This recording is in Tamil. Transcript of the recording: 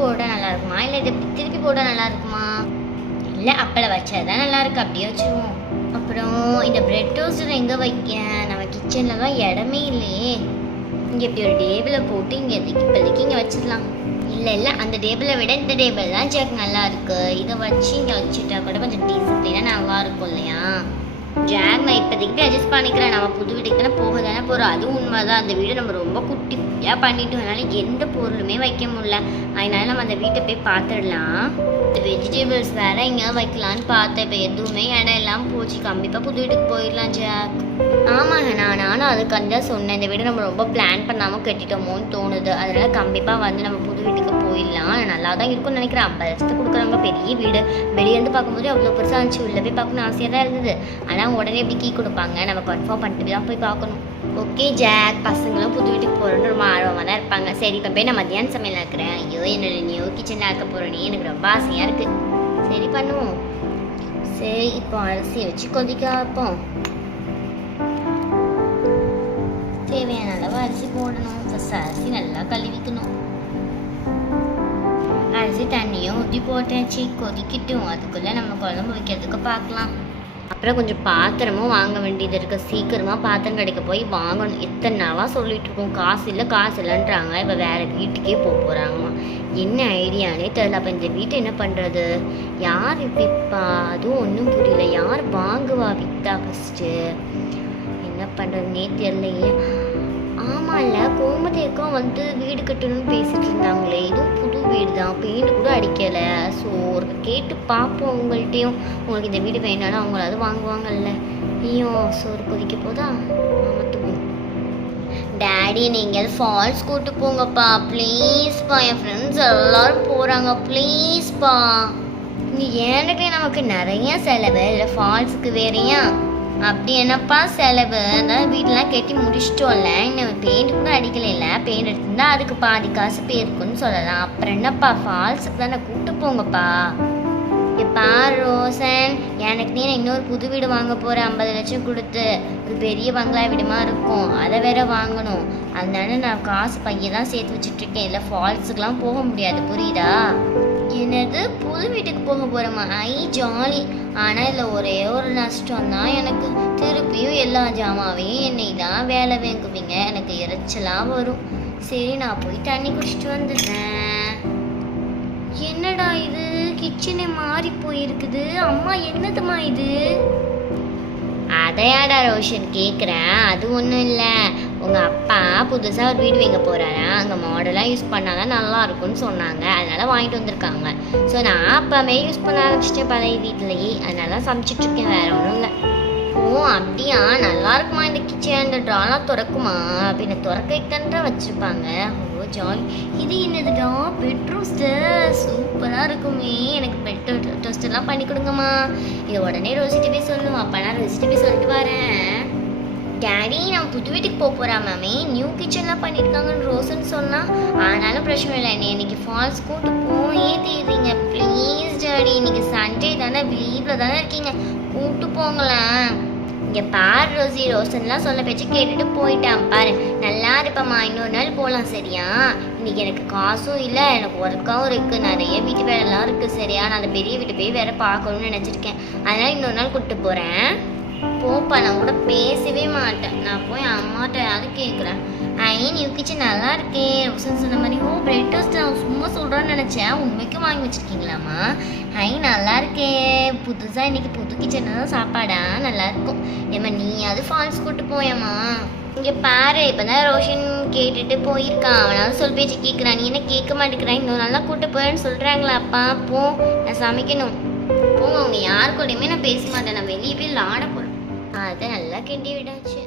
போட்டால் நல்லா இருக்குமா இல்லை இதை திருப்பி போட்டால் நல்லா இருக்குமா? இல்லை அப்பளை வச்சாதான் நல்லா இருக்கு, அப்படியே வச்சுருவோம். அப்புறம் இந்த பிரெட் டோஸ்டர் எங்கே வைக்க? நம்ம கிச்சனில் தான் இடமே இல்லையே. இங்கே இப்படி ஒரு டேபிளை போட்டு இங்கே இப்போதைக்கு இங்கே வச்சிடலாம். இல்லை அந்த டேபிளை விட இந்த டேபிள் தான் ஜாக் நல்லா இருக்கு. இதை வச்சு இங்கே வச்சுட்டா கூட கொஞ்சம் டிசிப்ளினாக நல்லா இருக்கும் இல்லையா? ஜாக் நான் இப்போதைக்கு அட்ஜஸ்ட் பண்ணிக்கிறேன். நம்ம புது வீட்டுக்கு தானே போக தானே போகிறோம். அதுவும் உண்மை தான். அந்த வீடு நம்ம ரொம்ப குட்டியாக பண்ணிட்டு அதனால எந்த பொருளுமே வைக்க முடியல. அதனால நம்ம அந்த வீட்டை போய் பார்த்துடலாம். வெஜிடபிள்ஸ் வேற எங்கேயாவது வைக்கலான்னு பார்த்தேன். இப்போ எதுவுமே இடம் எல்லாம் போச்சு. கண்டிப்பாக புது வீட்டுக்கு போயிடலாம் ஜாக். ஆமாங்க, நானும் அதுக்காண்டி தான் சொன்னேன். இந்த வீடு நம்ம ரொம்ப பிளான் பண்ணாமல் கட்டிட்டோமோன்னு தோணுது. அதனால கண்டிப்பாக வந்து நம்ம புது வீட்டுக்கு போயிடலாம். நல்லா தான் இருக்கும்னு நினைக்கிறேன். 50 லட்சத்துக்கு கொடுக்குறாங்க, பெரிய வீடு. வெளியேருந்து பார்க்கும்போது அவ்வளோ பெருசாக இருந்துச்சு. உள்ளே போய் பார்க்கணும்னு ஆசையாக தான் இருந்தது. ஆனால் உடனே எப்படி கீ கொடுப்பாங்க, நம்ம கன்ஃபார்ம் பண்ணிட்டு தான் போய் பார்க்கணும். ஓகே ஜாக், பசங்களும் புது வீட்டுக்கு போகிறோன்னு ரொம்ப ஆர்வமாக தான் இருப்பாங்க. சரி இப்போ போய் நான் மத்தியான சமையல் ஆக்குறேன். ஐயோ என்னோட நியூ கிச்சனில் ஆக்க போகிறேனே, எனக்கு ரொம்ப ஆசையாக இருக்குது. சரி பண்ணுவோம். சரி இப்போ அரிசியை வச்சு கொதிக்க வைப்போம். தேவையான அளவு அரிசி போடணும். ஃபஸ்ட் அரிசி நல்லா கழுவிக்கணும். அரிசி தண்ணியும் ஊற்றி போட்டாச்சு, கொதிக்கட்டும். அதுக்குள்ளே நம்ம குழம்பு வைக்கிறதுக்கு பார்க்கலாம். அப்புறம் கொஞ்சம் பாத்திரமும் வாங்க வேண்டியது இருக்குது. சீக்கிரமாக பாத்திரம் கிடைக்க போய் வாங்கணும். எத்தனை நாளாக சொல்லிட்டு இருக்கோம் காசு இல்லைன்றாங்க. இப்போ வேறு வீட்டுக்கே போகிறாங்கம்மா. என்ன ஐடியானே தெரியல. அப்போ இந்த வீட்டை என்ன பண்ணுறது? யார் விற்பா? அதுவும் ஒன்றும் புரியல. யார் வாங்குவா விற்றா ஃபஸ்ட்டு? என்ன பண்ணுறதுனே தெரியலையே. ஆமாம்ல, கோமதிக்கும் வந்து வீடு கட்டணும்னு பேசிகிட்டு இருந்தாங்களே. இதுவும் புது வீடு தான், பெயிண்ட் கூட அடிக்கலை. ஸோ ஒரு கேட்டு பார்ப்போம் உங்கள்கிட்டையும். உங்களுக்கு இந்த வீடு வேணாலும் அவங்களாவது வாங்குவாங்கல்ல. ஐயோ சோறு கொதிக்க போதா? மாமத்துவோம். டேடி நீங்கள் ஃபால்ஸ் கூட்டு போங்கப்பா ப்ளீஸ்ப்பா. என் ஃப்ரெண்ட்ஸ் எல்லோரும் போகிறாங்க ப்ளீஸ்ப்பா. நீ ஏன்டே நமக்கு நிறைய செலவு இல்லை ஃபால்ஸுக்கு வேறையா? அப்படி என்னப்பா செலவு? அதாவது வீட்டெலாம் கட்டி முடிச்சிட்டோம்ல, இன்னும் பெயிண்ட் கூட அடிக்கல. பெயிண்ட் எடுத்துருந்தா அதுக்கு பாதி காசு போயிருக்குன்னு சொல்லலாம். அப்புறம் என்னப்பா ஃபால்ஸுக்கு தானே கூப்பிட்டு போங்கப்பா. எப்பா ரோசன், எனக்கு நீ இன்னொரு புது வீடு வாங்க போகிறேன். 50 லட்சம் கொடுத்து ஒரு பெரிய பங்களா வீடுமா இருக்கும், அதை வேற வாங்கணும். அதனால நான் காசு பையன் சேர்த்து வச்சுட்ருக்கேன். இல்லை ஃபால்ஸுக்கெலாம் போக முடியாது, புரியுதா? என்னது புது வீட்டுக்கு போக போகிறோமா? ஜாலி. ஆனால் இதில் ஒரே ஒரு நஷ்டம் தான் எனக்கு. திருப்பியும் எல்லா ஜாமாவையும் என்னை தான் வேலை வாங்குவீங்க. எனக்கு இறைச்சலாக வரும். சரி நான் போய் தண்ணி குடிச்சிட்டு வந்துடுறேன். என்னடா இது, கிச்சனே மாறி போயிருக்குது. அம்மா என்னதுமா இது? அதையாடா ரோஷன் கேட்குறேன். அது ஒன்றும் இல்லை, உங்கள் அப்பா புதுசாக ஒரு வீடு வாங்க போகிறாரா, அங்கே மாடலாக யூஸ் பண்ணால் தான் நல்லா இருக்கும்னு சொன்னாங்க. அதனால் வாங்கிட்டு வந்திருக்காங்க. ஸோ நான் அப்பவே யூஸ் பண்ண ஆரம்பிச்சிட்டேன் பழைய வீட்டிலையே. அதனால சமைச்சிட்ருக்கேன், வேறு ஒன்றும் இல்லை. ஓ அப்படியா, நல்லா இருக்குமா இந்த கிச்சன்? இந்த ட்ராலாம் திறக்குமா? அப்படின்னு திறக்க வைக்கன்றா வச்சுருப்பாங்க. ஓ ஜாலி. இது என்னதுடா? பெட் ரோஸ்டர். சூப்பராக இருக்குமே. எனக்கு பெட் டோஸ்டர்லாம் பண்ணி கொடுங்கம்மா. இது உடனே ரோசிட்டு போய் சொல்லுவோம். அப்போ நான் ரோசிட்டு போய் சொல்லிட்டு வரேன். டேடி நான் புது வீட்டுக்கு போகிறா மேமே, நியூ கிச்சன்லாம் பண்ணியிருக்காங்கன்னு ரோசன் சொன்னால். ஆனாலும் பிரச்சனை இல்லை, நீ இன்னைக்கு ஃபால்ஸ் கூட்டு போயே தீர்றீங்க ப்ளீஸ் டேடி. இன்னைக்கு சண்டே தானே, லீவில் தானே இருக்கீங்க, கூப்பிட்டு போங்களேன். இங்கே பாரு ரோசி, ரோசன்லாம் சொல்ல பேச்சு கேட்டுட்டு போயிட்டான் பாரு. நல்லா இருப்பம்மா, இன்னொரு நாள் போகலாம் சரியா? இன்னைக்கு எனக்கு காசும் இல்லை, எனக்கு ஒர்க்காகவும் இருக்குது, நிறைய வீட்டு வேலைலாம் இருக்குது சரியா? நான் அந்த பெரிய வீட்டு போய் வேறு பார்க்கணும்னு நினச்சிருக்கேன். அதனால் இன்னொரு நாள் கூப்பிட்டு போகிறேன். போப்பா, நான் கூட பேசவே மாட்டேன். நான் போய் அம்மாட்டையாவது கேட்குறேன். நியூ கிச்சன் நல்லா இருக்கேன் ரோசன் சொன்ன மாதிரி. ஓ பிரெட் டோஸ்ட் நான் சும்மா சொல்கிறேன்னு நினச்சேன், உண்மைக்கும் வாங்கி வச்சுருக்கீங்களாம்மா? நல்லா இருக்கேன். புதுசாக இன்றைக்கி புது கிச்சன் தான் சாப்பாடா, நல்லாயிருக்கும். ஏம்மா நீயாவது ஃபால்ஸ் கூப்பிட்டு போயம்மா. இங்கே பாரு, இப்போ தான் ரோஷன் கேட்டுட்டு போயிருக்கான். அவனாவது சொல் பேச்சு கேட்குறான், நீ என்ன கேட்க மாட்டேங்கிறான். இன்னும் நல்லா கூப்பிட்டு போயேன்னு சொல்கிறாங்களா அப்பா? போ, நான் சமைக்கணும். போங்க, அவங்க யார் கூடயுமே நான் பேச மாட்டேன். நான் வெளியே போய் விளாட போகிறேன். அதை நல்லா கிண்டி விடாச்சு.